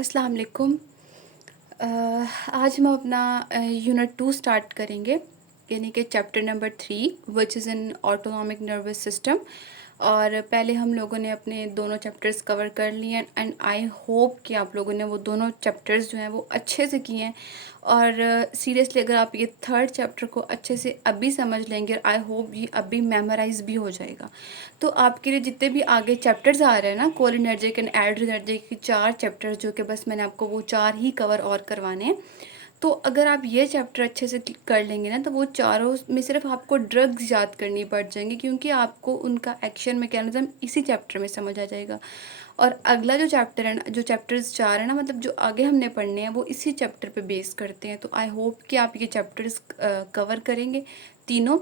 अस्सलाम वालेकुम। आज हम अपना यूनिट 2 स्टार्ट करेंगे, यानी कि chapter number 3 which is an autonomic nervous system. और पहले हम लोगों ने अपने दोनों चैप्टर्स कवर कर लिए हैं एंड आई होप कि आप लोगों ने वो दोनों चैप्टर्स जो हैं वो अच्छे से किए हैं। और सीरियसली अगर आप ये थर्ड चैप्टर को अच्छे से अभी समझ लेंगे, आई होप ये अभी मेमोराइज भी हो जाएगा। तो आपके लिए जितने भी आगे चैप्टर्स आ रहे हैं ना, कोलिनर्जिक एंड एड्रिनर्जिक की 4 चैप्टर्स, जो कि बस मैंने आपको वो 4 ही कवर और करवाने हैं। तो अगर आप ये चैप्टर अच्छे से कर लेंगे ना, तो वो चारों में सिर्फ आपको ड्रग्स याद करनी पड़ जाएंगी, क्योंकि आपको उनका एक्शन मैकेनिज्म इसी चैप्टर में समझ आ जाएगा। और अगला जो चैप्टर है ना, जो चैप्टर्स 4 है ना, मतलब जो आगे हमने पढ़ने हैं वो इसी चैप्टर पे बेस करते हैं। तो आई होप कि आप ये चैप्टर्स कवर करेंगे तीनों,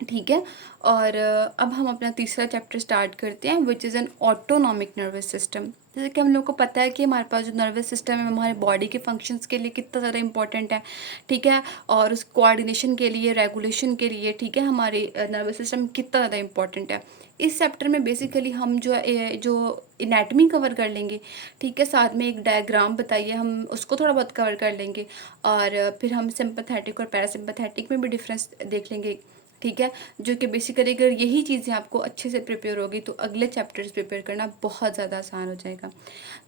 ठीक है। और अब हम अपना तीसरा चैप्टर स्टार्ट करते हैं, which is an autonomic nervous system. जैसे कि हम लोग को पता है कि हमारे पास जो नर्वस सिस्टम है हमारे बॉडी के फंक्शंस के लिए कितना ज़्यादा इंपॉर्टेंट है, ठीक है। और उस कोऑर्डिनेशन के लिए, रेगुलेशन के लिए, ठीक है, हमारे नर्वस सिस्टम कितना ज़्यादा इंपॉर्टेंट है। इस चैप्टर में बेसिकली हम जो इनेटमी कवर कर लेंगे, ठीक है, साथ में एक डायग्राम बताइए, हम उसको थोड़ा बहुत कवर कर लेंगे। और फिर हम सिंपैथेटिक और पैरासिम्पैथेटिक में भी डिफरेंस देख लेंगे, ठीक है। जो कि बेसिकली अगर यही चीज़ें आपको अच्छे से प्रिपेयर होगी तो अगले चैप्टर्स प्रिपेयर करना बहुत ज़्यादा आसान हो जाएगा।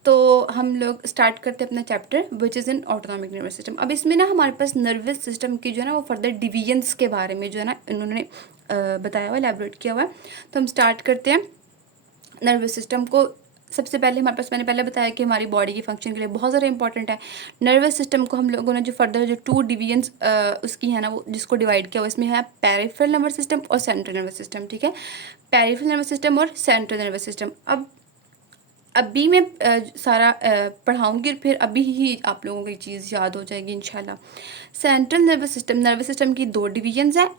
तो हम लोग स्टार्ट करते हैं अपना chapter which is an autonomic nervous system. अब इसमें ना हमारे पास नर्वस सिस्टम की जो है ना वो फर्दर डिवीजन्स के बारे में जो है ना इन्होंने बताया हुआ, एलैबोरेट किया हुआ है। तो हम स्टार्ट करते हैं नर्वस सिस्टम को। सबसे पहले हमारे पास, मैंने पहले बताया कि हमारी बॉडी के फंक्शन के लिए बहुत ज़्यादा इंपॉर्टेंट है। नर्वस सिस्टम को हम लोगों ने जो फर्दर जो 2 डिवीजन्स उसकी है ना, वो जिसको डिवाइड किया हुआ, इसमें है पेरिफेरल नर्वस सिस्टम और सेंट्रल नर्वस सिस्टम, ठीक है। पेरिफेरल नर्वस सिस्टम और सेंट्रल नर्वस सिस्टम। अब अभी मैं सारा पढ़ाऊँगी और फिर अभी ही आप लोगों को ये चीज़ याद हो जाएगी इंशाल्लाह। सेंट्रल नर्वस सिस्टम की 2 डिवीजन्स हैं,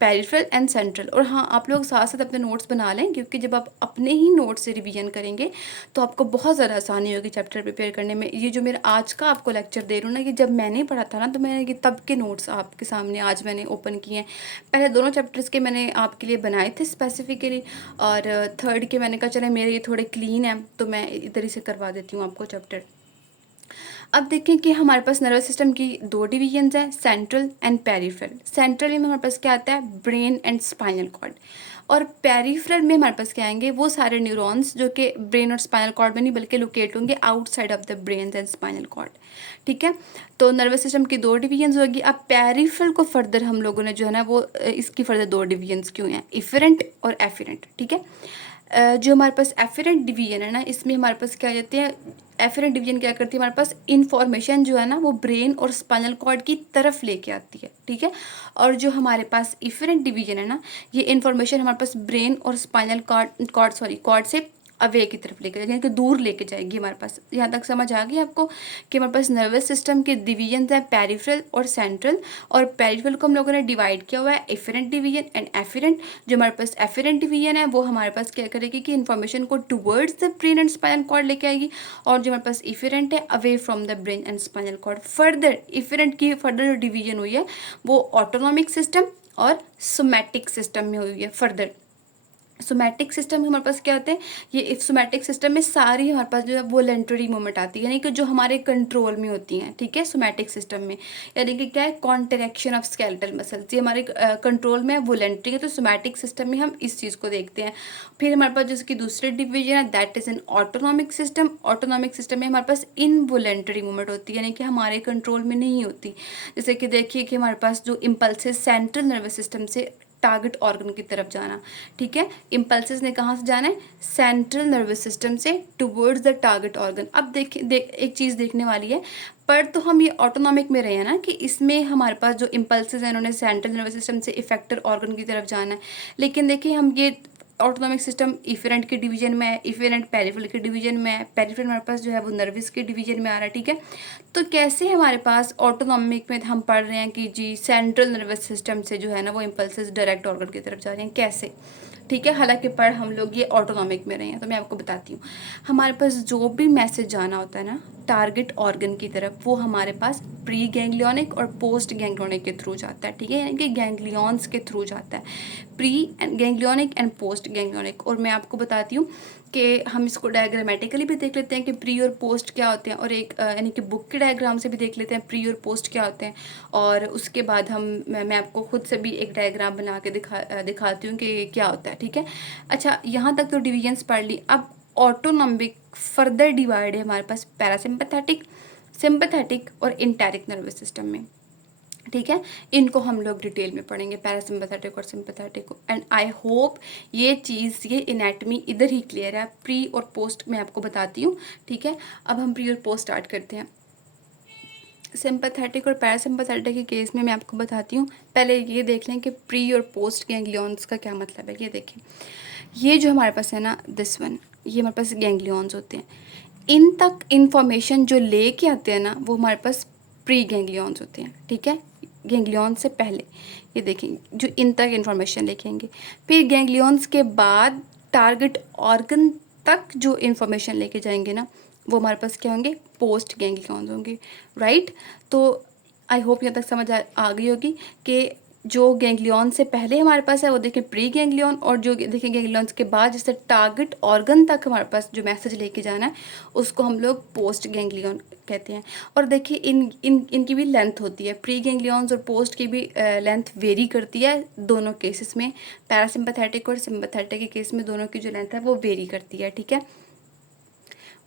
पेरिफेरल एंड सेंट्रल। और हाँ, आप लोग साथ साथ अपने नोट्स बना लें, क्योंकि जब आप अपने ही नोट्स से रिवीजन करेंगे तो आपको बहुत ज़्यादा आसानी होगी चैप्टर प्रिपेयर करने में। ये जो मेरा आज का आपको लेक्चर दे रही हूँ ना, कि जब मैंने पढ़ा था ना, तो मैंने ये तब के नोट्स आपके सामने आज मैंने ओपन किए हैं। पहले दोनों चैप्टर्स के मैंने आपके लिए बनाए थे स्पेसिफिकली, और थर्ड के मैंने कहा चले मेरे ये थोड़े क्लीन हैं तो मैं इधर ही से करवा देती हूँ आपको चैप्टर। अब देखें कि हमारे पास नर्वस सिस्टम की 2 डिवीजन्स हैं, सेंट्रल एंड पेरिफेरल। सेंट्रल में हमारे पास क्या आता है, ब्रेन एंड स्पाइनल कॉर्ड। और पेरिफेरल में हमारे पास क्या आएंगे, वो सारे न्यूरॉन्स जो कि ब्रेन और स्पाइनल कॉर्ड में नहीं बल्कि लोकेट होंगे outside of the brain and spinal cord, ठीक है। तो नर्वस सिस्टम की 2 डिवीजन्स होगी। अब पेरिफेरल को फर्दर हम लोगों ने जो है ना वो इसकी फर्दर 2 डिवीजन्स क्यों हैं, इफरेंट और एफिरेंट, ठीक है। जो हमारे पास एफरेंट डिवीजन है ना, इसमें हमारे पास क्या कहते हैं, एफरेंट डिवीजन क्या करती है, हमारे पास इंफॉर्मेशन जो है ना वो ब्रेन और स्पाइनल कॉर्ड की तरफ लेके आती है, ठीक है। और जो हमारे पास इफरेंट डिवीजन है ना, ये इंफॉर्मेशन हमारे पास ब्रेन और स्पाइनल कॉर्ड से अवे की तरफ लेके जाएगी, यानी कि दूर लेके जाएगी हमारे पास। यहाँ तक समझ आ गई आपको कि हमारे पास नर्वस सिस्टम के डिवीजन है पेरिफेरल और सेंट्रल। और पेरिफेरल को हम लोगों ने डिवाइड किया हुआ है एफरेंट डिवीजन एंड एफिरेंट। जो हमारे पास एफरेंट डिवीजन है वो हमारे पास क्या करेगी कि इन्फॉर्मेशन को towards the brain and spinal cord लेके आएगी, और जो हमारे पास इफरेंट है away from the brain and spinal cord. Further efferent की फर्दर जो डिवीजन हुई है वो ऑटोनॉमिक सिस्टम और सोमैटिक सिस्टम में हुई है। फर्दर सोमैटिक सिस्टम में हमारे पास क्या होते हैं, ये सोमैटिक सिस्टम में सारी हमारे पास जो है वोलेंटरी मूवमेंट आती है, यानी कि जो हमारे कंट्रोल में होती हैं, ठीक है। सोमैटिक सिस्टम में यानी कि क्या है, कॉन्ट्रैक्शन ऑफ स्केलेटल मसल्स, ये हमारे कंट्रोल में है, वोलेंटरी है। तो सोमैटिक सिस्टम में हम इस चीज़ को देखते हैं। फिर हमारे पास जिसकी दूसरी डिवीजन है that is an autonomic system. Autonomic system में हमारे पास इनवोलेंटरी मूवमेंट होती है, यानी कि हमारे कंट्रोल में नहीं होती। जैसे कि देखिए कि हमारे पास जो इम्पल्सेस सेंट्रल नर्वस सिस्टम से टारगेट ऑर्गन की तरफ जाना, ठीक है। इम्पल्सेस ने कहाँ से जाना है, सेंट्रल नर्वस सिस्टम से टुवर्ड्स द टारगेट ऑर्गन। अब देखिए एक चीज़ देखने वाली है, पर तो हम ये ऑटोनॉमिक में रहे हैं ना, कि इसमें हमारे पास जो इम्पल्सेस हैं उन्होंने सेंट्रल नर्वस सिस्टम से इफेक्टर ऑर्गन की तरफ जाना है। लेकिन देखिए हम ये ऑटोनॉमिक सिस्टम इफेरेंट के डिवीजन में है, इफेरेंट पेरिफेरल के डिवीजन में है, पेरिफेरल हमारे पास जो है वो नर्वस के डिवीजन में आ रहा है, ठीक है। तो कैसे हमारे पास ऑटोनॉमिक में हम पढ़ रहे हैं कि जी सेंट्रल नर्वस सिस्टम से जो है ना वो इम्पल्सेस डायरेक्ट ऑर्गन की तरफ जा रहे हैं, कैसे, ठीक है। हालांकि हम लोग ये ऑटोनॉमिक में रहे हैं, तो मैं आपको बताती हूँ। हमारे पास जो भी मैसेज जाना होता है ना, टारगेट ऑर्गन की तरफ, वो हमारे पास प्री गैंग्लियोनिक और पोस्ट गैंग्लियोनिक के थ्रू जाता है, ठीक है, यानी कि गैंग्लियंस के थ्रू जाता है, pre and ganglionic and post ganglionic. और मैं आपको बताती हूँ कि हम इसको डायग्रामेटिकली भी देख लेते हैं कि प्री और पोस्ट क्या होते हैं, और एक यानी कि बुक के डायग्राम से भी देख लेते हैं प्री और पोस्ट क्या होते हैं, और उसके बाद मैं आपको खुद से भी एक डायग्राम बना के दिखाती हूँ कि क्या होता है, ठीक है। अच्छा, यहाँ तक तो डिविजन्स पढ़ ली। अब ऑटोनॉमिक फर्दर डिवाइड है हमारे पास पैरासिम्पैथेटिक, सिंपैथेटिक और इंटेरिक नर्वस सिस्टम में, ठीक है। इनको हम लोग डिटेल में पढ़ेंगे, पैरासिम्पैथेटिक और सिंपैथेटिक को। एंड आई होप ये चीज़, ये एनाटमी इधर ही क्लियर है। प्री और पोस्ट मैं आपको बताती हूँ, ठीक है। अब हम प्री और पोस्ट स्टार्ट करते हैं। सिंपैथेटिक और पैरासिम्पैथेटिक के केस में मैं आपको बताती हूँ। पहले ये देख लें कि प्री और पोस्ट गैंग्लियंस का क्या मतलब है। ये देखें, ये जो हमारे पास है ना, दिस वन, ये हमारे पास गैंग्लियंस होते हैं। इन तक इंफॉर्मेशन जो ले के आते हैं ना, वो हमारे पास प्री गैंग्लियंस होते हैं, ठीक है, गैंग्लियंस से पहले। ये देखें, जो इन तक इंफॉर्मेशन लेके आएंगे, फिर गैंग्लियंस के बाद टारगेट ऑर्गन तक जो इंफॉर्मेशन लेके जाएंगे ना, वो हमारे पास क्या होंगे, पोस्ट गैंग्लियंस होंगे, राइट। तो आई होप यहाँ तक समझ आ गई होगी कि जो गैंग्लियन से पहले हमारे पास है वो देखिए प्री गैंग्लियन, और जो देखिए गैंग्लियंस के बाद जैसे टारगेट ऑर्गन तक हमारे पास जो मैसेज लेके जाना है, उसको हम लोग पोस्ट गैंग्लियन कहते हैं। और देखिए इनकी भी लेंथ होती है, प्री गैंग्लियंस और पोस्ट की भी लेंथ वेरी करती है दोनों केसेस में। पैरासिम्पैथेटिक और सिंपैथेटिक के केस में दोनों की जो लेंथ है वो वेरी करती है, ठीक है।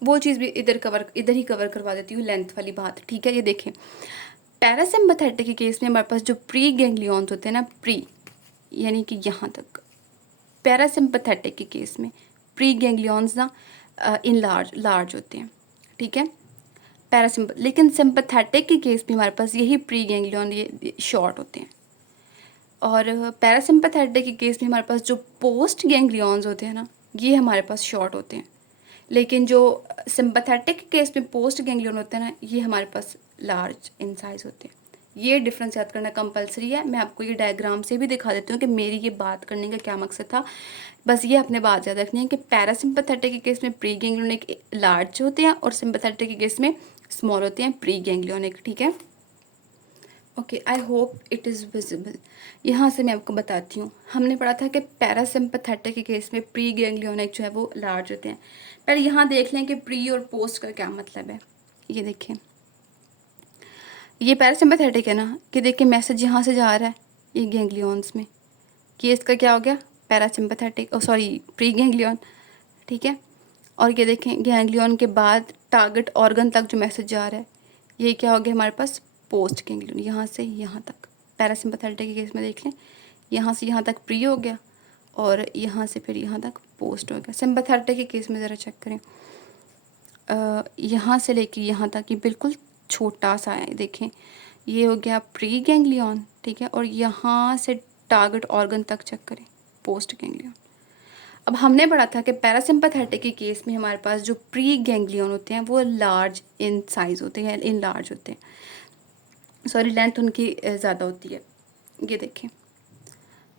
वो चीज़ भी इधर ही कवर करवा देती हूँ, लेंथ वाली बात, ठीक है। ये देखें, पैरासिम्पैथेटिक के केस में हमारे पास जो प्री गैंग्लियंस होते हैं ना, प्री यानी कि यहाँ तक। पैरासिम्पैथेटिक के केस में प्री गैंग्लियंस ना इन लार्ज होते हैं, ठीक है। लेकिन सिंपैथेटिक के केस में हमारे पास यही प्री गैंग्लियन ये शॉर्ट होते हैं। और पैरासिम्पैथेटिक के केस में हमारे पास जो पोस्ट गैंग्लियंस होते हैं ना, ये हमारे पास शॉर्ट होते हैं। लेकिन जो सिंपैथेटिक के केस में पोस्ट गैंग्लियन होते हैं ना, ये हमारे पास लार्ज इन साइज होते हैं। ये डिफरेंस याद करना कंपलसरी है। मैं आपको ये डायग्राम से भी दिखा देती हूँ कि मेरी ये बात करने का क्या मकसद था। बस ये अपने बात याद रखनी है कि पैरासिम्पैथेटिक के केस में प्री गैंग्लियोनिक लार्ज होते हैं, और सिंपैथेटिक के केस में स्मॉल होते हैं, प्री गैंग्लियोनिक, ठीक है। Okay, I hope it is visible. यहाँ से मैं आपको बताती हूँ, हमने पढ़ा था कि पैरासिम्पैथेटिक के केस में प्री गैंग्लियोनिक जो है वो लार्ज होते हैं। पहले यहाँ देख लें कि प्री और पोस्ट का क्या मतलब है। ये देखें, ये पैरासिम्पैथेटिक है ना, कि देखिए मैसेज यहाँ से जा रहा है ये गैंग्लियंस में, कि इसका क्या हो गया, पैरासिम्पैथेटिक, ओ सॉरी, प्री गैंग्लियन, ठीक है। और ये देखें, गैंग्लियन के बाद टारगेट ऑर्गन तक जो मैसेज जा रहा है, ये क्या हो गया हमारे पास, पोस्ट गैंग्लियन, यहाँ से यहाँ तक। पैरासिम्पैथेटिक के केस में देख लें, यहाँ से यहाँ तक प्री हो गया, और यहाँ से फिर यहाँ तक पोस्ट हो गया। सिम्पैथेटिक के केस में ज़रा चेक करें, यहाँ से लेके यहाँ तक, ये बिल्कुल छोटा सा है, देखें, ये हो गया प्री गैंग्लियन, ठीक है। और यहाँ से टारगेट ऑर्गन तक चेक करें, पोस्ट गैंग्लियन। अब हमने पढ़ा था कि पैरासिम्पैथेटिक के केस में हमारे पास जो प्री गैंग्लियन होते हैं वो लार्ज इन साइज होते हैं, इन लार्ज होते हैं, सॉरी, लेंथ उनकी ज़्यादा होती है। ये देखें,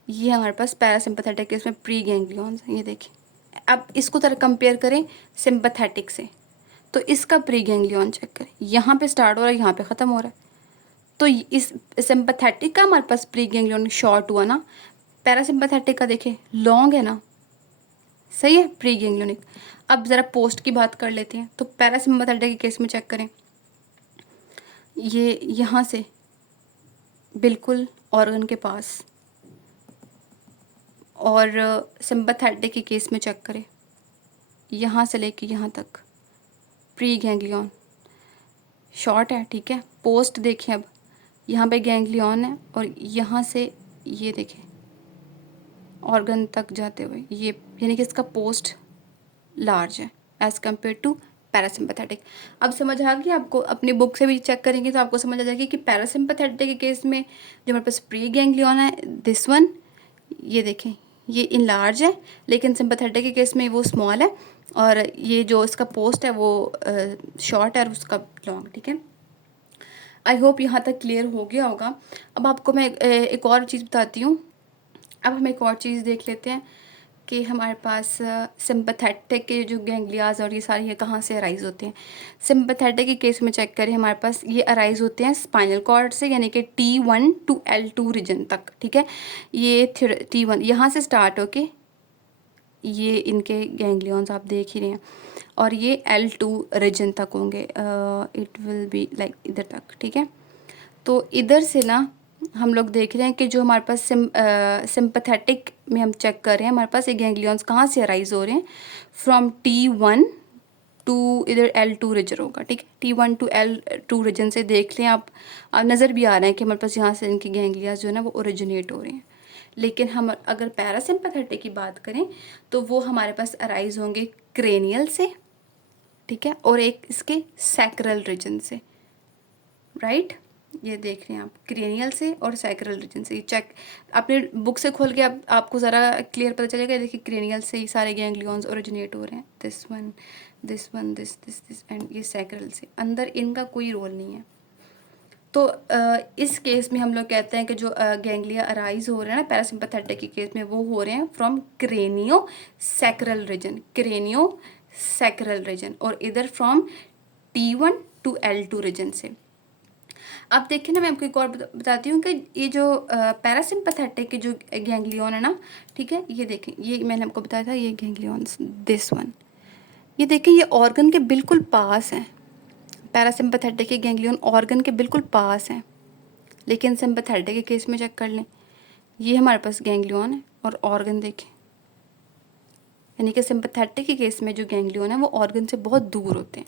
ये हमारे पास पैरासिम्पैथेटिक केस में प्री गैंग्लियंस, ये देखें। अब इसको तरह कंपेयर करें सिंपैथेटिक से, तो इसका प्री गैंग्लियन चेक करें, यहाँ पे स्टार्ट हो रहा है, यहाँ पे ख़त्म हो रहा है। तो इस सिंपैथेटिक का हमारे पास प्री गैंग्लियन शॉर्ट हुआ ना, पैरासिम्पैथेटिक का देखें लॉन्ग है ना, सही है, प्री गैंग्लियोनिक। अब ज़रा पोस्ट की बात कर लेते हैं, तो पैरासिम्पैथेटिक के केस में चेक करें, ये यहाँ से बिल्कुल ऑर्गन के पास, और सिंपैथेटिक के केस में चेक करें, यहाँ से लेके यहाँ तक प्री गैंग्लियन शॉर्ट है, ठीक है। पोस्ट देखें, अब यहाँ पे गैंग्लियन है, और यहाँ से ये देखें ऑर्गन तक जाते हुए, ये यानी कि इसका पोस्ट लार्ज है एज कम्पेयर टू पैरासिम्पैथेटिक। अब समझ आ गया आपको, अपनी बुक से भी चेक करेंगे तो आपको समझ आ जाएगी कि पैरासिम्पैथेटिक के केस में जो हमारे पास प्री गैंग्लियन है, दिस वन, ये देखें, ये इन लार्ज है, लेकिन सिंपैथेटिक के केस में वो स्मॉल है, और ये जो इसका पोस्ट है वो शॉर्ट है और उसका लॉन्ग, ठीक है। आई होप यहाँ तक क्लियर हो गया होगा। अब आपको मैं एक और चीज़ बताती हूँ। अब हम एक और चीज़ देख लेते हैं कि हमारे पास सिंपैथेटिक के जो गैंग्लियाज और ये सारे ये कहाँ से अराइज होते हैं। सिंपैथेटिक के केस में चेक करें, हमारे पास ये अराइज होते हैं स्पाइनल कॉर्ड से, यानी कि T1 टू L2 रीजन तक। ठीक है, ये T1 यहाँ से स्टार्ट होके ये इनके गैंग्लियंस आप देख ही रहे हैं, और ये L2 रीजन तक होंगे। इट विल बी लाइक इधर तक। ठीक है, तो इधर से ना हम लोग देख रहे हैं कि जो हमारे पास सिंपैथेटिक में हम चेक कर रहे हैं, हमारे पास ये गैंग्लियंस कहाँ से अराइज हो रहे हैं, फ्रॉम T1 टू इधर L2 रीजन होगा। ठीक है, T1 टू L2 रीजन से देख लें आप नज़र भी आ रहा है कि हमारे पास यहाँ से इनके गैंग्लियाज जो है ना वो ओरिजिनेट हो रहे हैं। लेकिन हम अगर पैरासिम्पैथेटिक की बात करें तो वो हमारे पास अराइज होंगे क्रेनियल से, ठीक है, और एक इसके सैक्रल रीजन से। राइट, ये देख रहे हैं आप, क्रेनियल से और सैक्रल रीजन से। ये चेक अपने बुक से खोल के आपको ज़रा क्लियर पता चलेगा। देखिए क्रेनियल से ही सारे गैंग्लियंस ओरिजिनेट हो रहे हैं, this one this one this this this and ये सैक्रल से। अंदर इनका कोई रोल नहीं है। तो इस केस में हम लोग कहते हैं कि जो गैंग्लिया अराइज हो रहे हैं ना पैरासिम्पैथेटिक के केस में, वो हो रहे हैं from cranio sacral region, cranio sacral region, और इधर from T1 to L2 reason से। अब देखिए ना, मैं आपको एक और बताती हूँ कि ये जो पैरासिम्पैथेटिक के जो गैंग्लियन है ना, ठीक है, ये देखें, ये मैंने आपको बताया था, ये गैंग्लियंस दिस वन, ये देखें, ये ऑर्गन के बिल्कुल पास हैं। पैरासिम्पैथेटिक के गैंग्लियन ऑर्गन के बिल्कुल पास हैं, लेकिन सिंपैथेटिक के केस में चेक कर लें, ये हमारे पास गैंग्लियन है और ऑर्गन देखें, यानी कि सिंपैथेटिक के केस में जो गैंग्लियन है वो ऑर्गन से बहुत दूर होते हैं।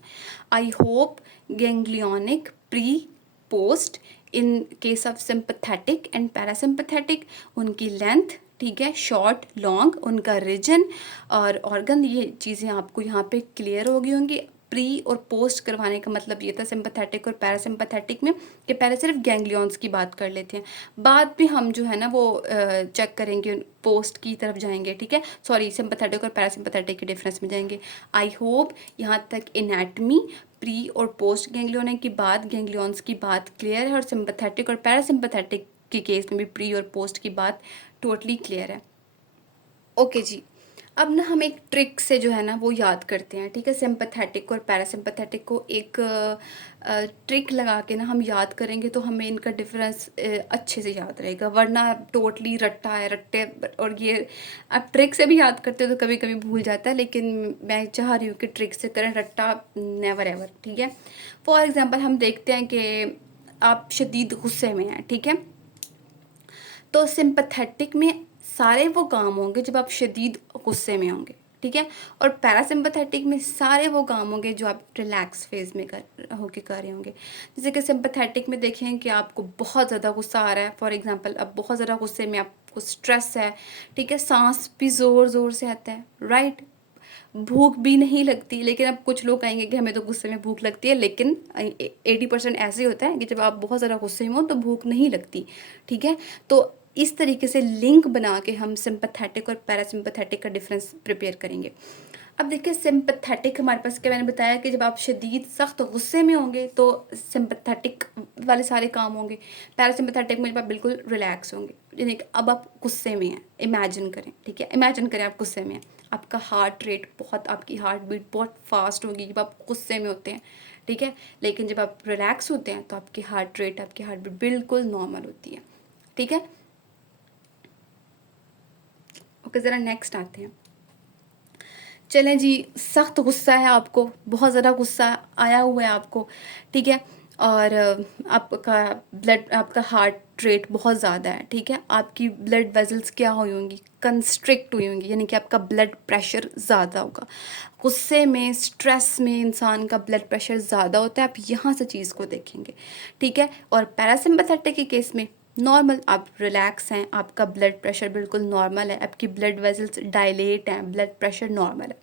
I hope ganglionic pre post in case of sympathetic and parasympathetic, उनकी लेंथ, ठीक है, शॉर्ट लॉन्ग, उनका रीजन और ऑर्गन, ये चीज़ें आपको यहाँ पे क्लियर हो गई होंगी। प्री और पोस्ट करवाने का मतलब ये था सिंपैथेटिक और पैरासिम्पैथेटिक में कि पहले सिर्फ गैंग्लियंस की बात कर लेते हैं, बाद में हम जो है ना वो चेक करेंगे, पोस्ट की तरफ जाएंगे। ठीक है, सॉरी, सिंपैथेटिक और पैरासिम्पैथेटिक के डिफरेंस में जाएंगे। आई होप यहाँ तक एनाटमी, प्री और पोस्ट गैंग्लियन की बात, गैंग्लियंस की बात क्लियर है, और सिंपैथेटिक और पैरासिम्पैथेटिक के केस में भी प्री और पोस्ट की बात टोटली क्लियर है। ओके जी, अब ना हम एक ट्रिक से जो है ना वो याद करते हैं। ठीक है, सिंपैथेटिक और पैरासिम्पैथेटिक को एक ट्रिक लगा के ना हम याद करेंगे तो हमें इनका डिफरेंस अच्छे से याद रहेगा, वरना टोटली रट्टा है, रट्टे। और ये आप ट्रिक से भी याद करते हो तो कभी कभी भूल जाता है, लेकिन मैं चाह रही हूँ कि ट्रिक से करें, रट्टा नेवर एवर। ठीक है, फॉर एग्जाम्पल हम देखते हैं कि आप शदीद गुस्से में हैं, ठीक है, तो सिंपैथेटिक में सारे वो काम होंगे जब आप शदीद गुस्से में होंगे, ठीक है, और पैरासिम्पैथेटिक में सारे वो काम होंगे जो आप रिलैक्स फेज में कर रहे होंगे। जैसे कि सिंपैथेटिक में देखें कि आपको बहुत ज़्यादा गुस्सा आ रहा है, फॉर एग्जांपल अब बहुत ज़्यादा गुस्से में आपको स्ट्रेस है, ठीक है, सांस भी ज़ोर ज़ोर से आता है, राइट, भूख भी नहीं लगती। लेकिन अब कुछ लोग कहेंगे कि हमें तो गुस्से में भूख लगती है, लेकिन 80% ऐसे होता है कि जब आप बहुत ज़्यादा गुस्से में हो तो भूख नहीं लगती। ठीक है, तो इस तरीके से लिंक बना के हम सिंपैथेटिक और पैरासिम्पैथेटिक का डिफरेंस प्रिपेयर करेंगे। अब देखिए, सिंपैथेटिक हमारे पास क्या, मैंने बताया कि जब आप शदीद सख्त गुस्से में होंगे तो सिंपैथेटिक वाले सारे काम होंगे। पैरासिम्पैथेटिक में जब आप बिल्कुल रिलैक्स होंगे, यानी कि अब आप गुस्से में हैं, इमेजिन करें, ठीक है, इमेजिन करें आप गुस्से में हैं, आपका हार्ट रेट बहुत, आपकी हार्ट बीट बहुत फास्ट होगी जब आप गुस्से में होते हैं, ठीक है, लेकिन जब आप रिलैक्स होते हैं तो आपकी हार्ट रेट, आपकी हार्ट बीट बिल्कुल नॉर्मल होती है। ठीक है, ओके, ज़रा नेक्स्ट आते हैं। चलें जी, सख्त गुस्सा है आपको, बहुत ज़्यादा गुस्सा आया हुआ है आपको, ठीक है, और आपका ब्लड, आपका हार्ट रेट बहुत ज़्यादा है, ठीक है, आपकी ब्लड वेजल्स क्या हुई होंगी, कंस्ट्रिक्ट हुई होंगी, यानी कि आपका ब्लड प्रेशर ज़्यादा होगा। गुस्से में, स्ट्रेस में इंसान का ब्लड प्रेशर ज़्यादा होता है, आप यहाँ से चीज़ को देखेंगे। ठीक है, और पैरासिम्पैथेटिक के केस में नॉर्मल, आप रिलैक्स हैं, आपका ब्लड प्रेशर बिल्कुल नॉर्मल है, आपकी ब्लड वेजल्स डायलेट हैं, ब्लड प्रेशर नॉर्मल है।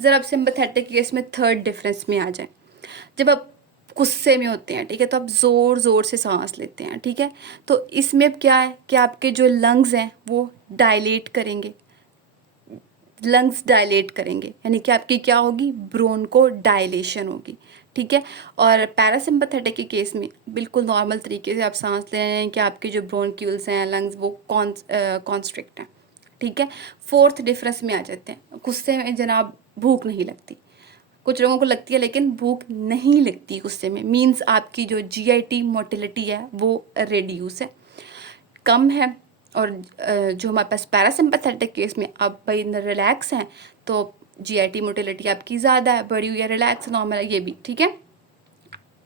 ज़रा आप सिंपैथेटिक केस में थर्ड डिफरेंस में आ जाएं। जब आप गुस्से में होते हैं, ठीक है, तो आप ज़ोर ज़ोर से सांस लेते हैं, ठीक है, तो इसमें अब क्या है कि आपके जो लंग्स हैं वो डायलेट करेंगे, लंग्स डायलेट करेंगे, यानी कि आपकी क्या होगी, ब्रोंको डायलेशन होगी। ठीक है, और पैरासिम्पैथेटिक के केस में बिल्कुल नॉर्मल तरीके से आप सांस ले रहे हैं कि आपके जो ब्रोंक्यूल्स हैं, लंग्स, वो कॉन्स्ट्रिक्ट हैं। ठीक है। फोर्थ डिफरेंस में आ जाते हैं। गुस्से में जनाब भूख नहीं लगती, कुछ लोगों को लगती है लेकिन भूख नहीं लगती गुस्से में। मीन्स आपकी जो GIT मोटिलिटी है वो रिड्यूस है, कम है। और जो हमारे पास पैरासिम्पथेटिक केस में आप भाई रिलैक्स हैं तो GIT मोटिलिटी आपकी ज़्यादा है, बढ़ी हुई है, रिलैक्स नॉर्मल है, ये भी ठीक है।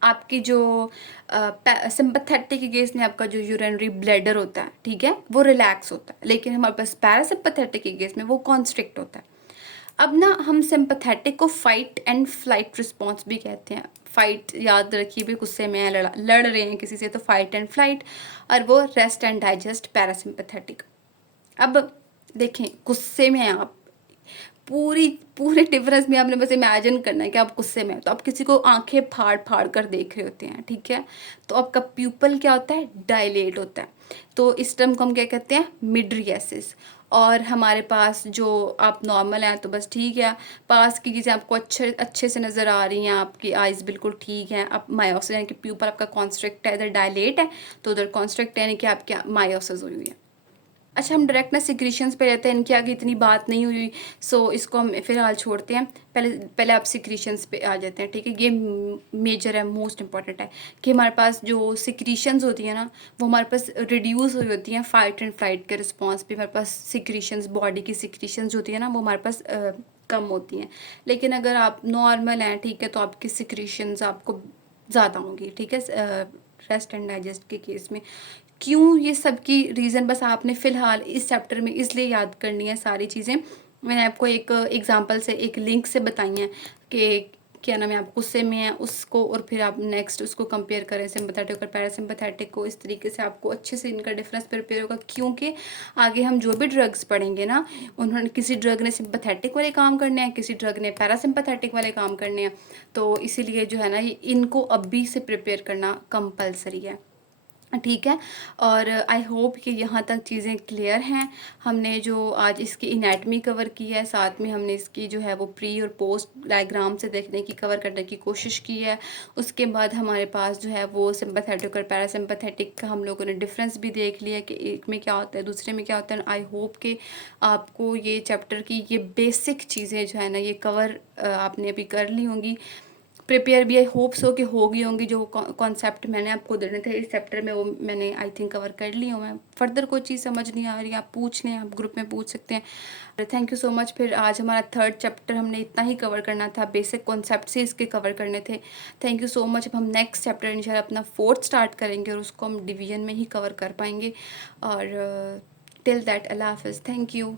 आपकी जो सिंपथेटिक के केस में आपका जो यूरिनरी ब्लैडर होता है, ठीक है, वो रिलैक्स होता है, लेकिन हमारे पास पैरासिम्पथेटिक के केस में वो कॉन्स्ट्रिक्ट होता है। अब ना हम सिंपथेटिक को फाइट एंड फ्लाइट रिस्पॉन्स भी कहते हैं। फाइट याद रखिए भी, गुस्से में लड़ रहे हैं किसी से तो फाइट एंड फ्लाइट, और वो रेस्ट एंड डाइजेस्ट पैरासिम्पथेटिक। अब देखें, गुस्से में आप पूरे डिफरेंस में आपने बस इमेजिन करना है कि आप गुस्से में हो तो आप किसी को आंखें फाड़ फाड़ कर देख रहे होते हैं, ठीक है। तो आपका प्यूपल क्या होता है, डायलेट होता है। तो इस टर्म को हम क्या कहते हैं, मिडरियासिस। और हमारे पास जो आप नॉर्मल हैं तो बस ठीक है, पास की चीज़ें आपको अच्छे से नज़र आ रही हैं, आपकी आइज़ बिल्कुल ठीक है। अब मायोसिस यानी कि प्यूपल आपका कॉन्स्ट्रिक्ट है, इधर डायलेट है तो उधर कॉन्स्ट्रिक्ट यानी कि आपकी मायोसिस हुई हुई है। अच्छा, हम डायरेक्ट ना सिक्रीशंस पे रहते हैं, इनकी आगे इतनी बात नहीं हुई, सो इसको हम फिलहाल छोड़ते हैं। पहले आप सिक्रीशंस पे आ जाते हैं, ठीक है। ये मेजर है, मोस्ट इंपॉर्टेंट है कि हमारे पास जो सिक्रीशंस होती हैं ना, वो हमारे पास रिड्यूस हुई होती हैं फाइट एंड फ्लाइट के रिस्पॉन्स पे। हमारे पास सिक्रीशंस, बॉडी की सिक्रीशंस होती है ना, वो हमारे पास कम होती हैं। लेकिन अगर आप नॉर्मल हैं, ठीक है, तो आपकी सिक्रीशंस आपको ज़्यादा होंगी, ठीक है, रेस्ट एंड डाइजेस्ट के केस में। क्यों, ये सब की रीज़न बस आपने फ़िलहाल इस चैप्टर में इसलिए याद करनी है सारी चीज़ें। मैंने आपको एक एग्जांपल से, एक लिंक से बताई हैं कि क्या नाम है, आप गुस्से में हैं उसको, और फिर आप नेक्स्ट उसको कंपेयर करें सिंपैथेटिक और पैरासिम्पैथेटिक को। इस तरीके से आपको अच्छे से इनका डिफरेंस प्रिपेयर होगा, क्योंकि आगे हम जो भी ड्रग्स पढ़ेंगे ना, उन्होंने किसी ड्रग ने सिंपैथेटिक वाले काम करने हैं, किसी ड्रग ने पैरासिम्पैथेटिक वाले काम करने हैं। तो इसीलिए जो है ना, ये इनको अभी से प्रिपेयर करना कंपलसरी है, ठीक है। और आई होप कि यहाँ तक चीज़ें क्लियर हैं। हमने जो आज इसकी इनैटमी कवर की है, साथ में हमने इसकी जो है वो प्री और पोस्ट डायग्राम से देखने की, कवर करने की कोशिश की है। उसके बाद हमारे पास जो है वो सिंपैथेटिक और पैरासिम्पैथेटिक का हम लोगों ने डिफरेंस भी देख लिया कि एक में क्या होता है, दूसरे में क्या होता है। आई होप कि आपको ये चैप्टर की ये बेसिक चीज़ें जो है ना, ये कवर आपने अभी कर ली होंगी। प्रिपेयर भी आई होप सो कि होगी होंगी। जो कॉन्सेप्ट मैंने आपको देने थे इस चैप्टर में, वो मैंने आई थिंक कवर कर ली हूँ मैं। फर्दर कोई चीज़ समझ नहीं आ रही, आप पूछ लें, आप ग्रुप में पूछ सकते हैं। Thank you so much. फिर आज हमारा थर्ड चैप्टर हमने इतना ही कवर करना था, बेसिक कॉन्सेप्ट से इसके कवर करने थे। Thank you so much. अब हम नेक्स्ट चैप्टर इंशाल्लाह अपना फोर्थ स्टार्ट करेंगे और उसको हम डिवीजन में ही कवर कर पाएंगे। और टिल दैट, अल्लाह हाफिज़, थैंक यू।